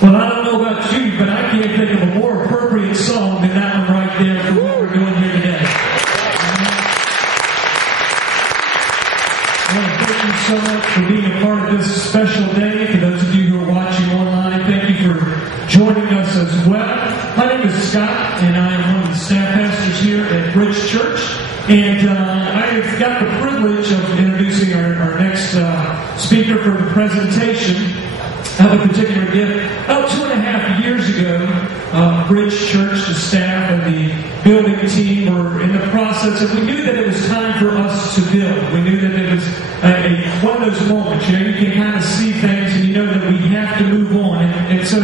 Well, I don't know about you, but I can't think of a more appropriate song than that one right there for what we're doing here today. I want to thank you so much for being a part of this special day. For those of you who are watching online, thank you for joining us as well. My name is Scott, and I am one of the staff pastors here at Bridge Church. And I've got the privilege of introducing our next speaker for the presentation. I have a particular gift. About 2.5 years ago, Bridge Church, the staff and the building team were in the process, and we knew that it was time for us to build. We knew that it was one of those moments, you can kind of see things and you know that we have to move on. And so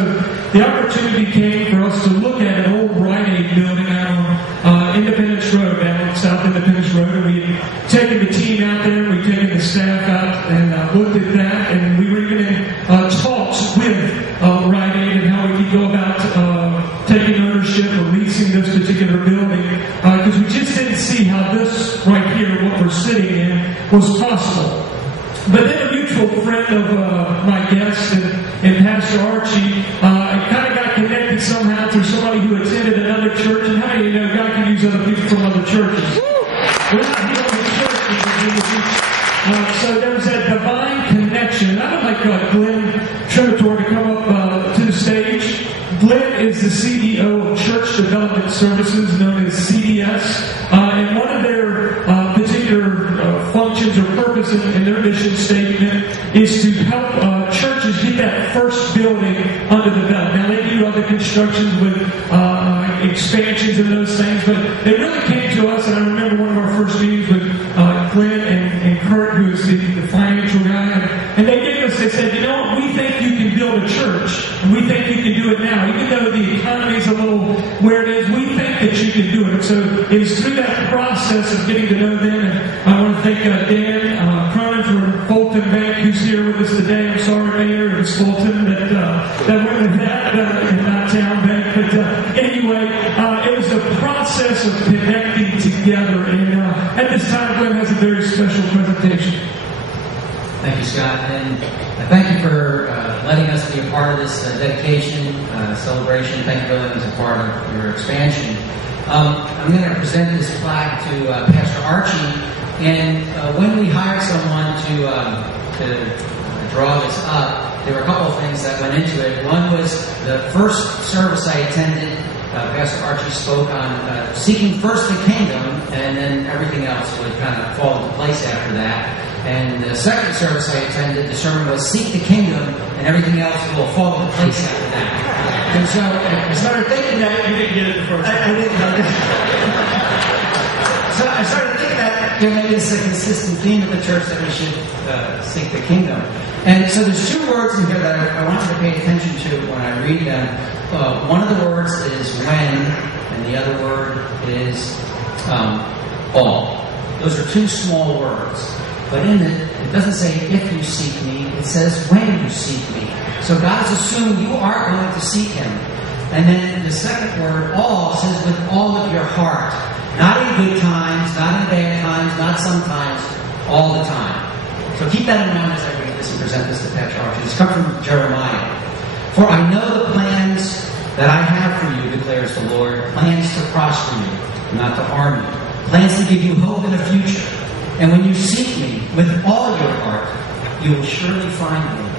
the opportunity came for us to look at an old Rite Aid building out on Independence Road, down South Independence Road, and we had taken the team out there, we'd taken the staff out and looked at that, and we were even in talks with Rite Aid and how we could go about taking ownership or leasing this particular building, because we just didn't see how this right here, what we're sitting in, was possible. But then a mutual friend of my guest and Pastor Archie kind of got connected somehow through somebody who attended another church. And how many of you know God can use other people from other churches? We're not here on the church. So there's that divine connection. And I would like Glenn Trevitor to come up to the stage. Glenn is the CEO of Church Development Services, known as CDS. And one of their particular functions or purpose in their mission statement is to help churches get that first building under the belt. Now, they do other constructions with expansions and those things, but they really came to us, and I remember one of our first meetings with Glenn and Kurt, who is the financial guy, and they said, you know what, we think you can build a church, and we think you can do it now. Even though the economy's a little where it is, we think that you can do it. And so it is through that process of getting to know them, and I want to thank Dan Cronin for Fulton Bank, who's here with us today. I'm sorry, Mayor, it was Fulton that went with that, and not Town Bank. But anyway, it was a process of connecting together, and at this time, Glenn has a very special presentation. Thank you, Scott, and thank you for letting us be a part of this dedication, celebration. Thank you for letting us be a part of your expansion. I'm going to present this plaque to Pastor Archie, and when we hired someone to draw this up, there were a couple of things that went into it. One was the first service I attended, Pastor Archie spoke on seeking first the kingdom, and then everything else would kind of fall into place after that. And the second service I attended, the sermon was seek the kingdom, and everything else will fall into place after that. And so I started thinking that you didn't get it the first time. I didn't. So I started thinking that maybe it's a consistent theme of the church that we should seek the kingdom. And so there's two words in here that I want you to pay attention to when I read them. One of the words is when, and the other word is all. Those are two small words. But in it doesn't say if you seek me, it says when you seek me. So God has assumed you are going to seek Him. And then the second word, all, says with all of your heart. Not in good times, not in bad times, not sometimes, all the time. So keep that in mind as I read this and present this to Pastor Archie. It's come from Jeremiah. For I know the plans that I have for you, declares the Lord, plans to prosper you, not to harm you, plans to give you hope in the future. And when you seek me with all your heart, you will surely find me.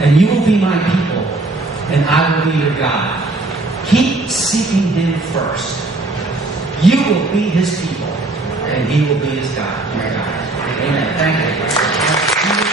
And you will be my people, and I will be your God. Keep seeking Him first. You will be His people, and He will be His God. My God. Amen. Thank you.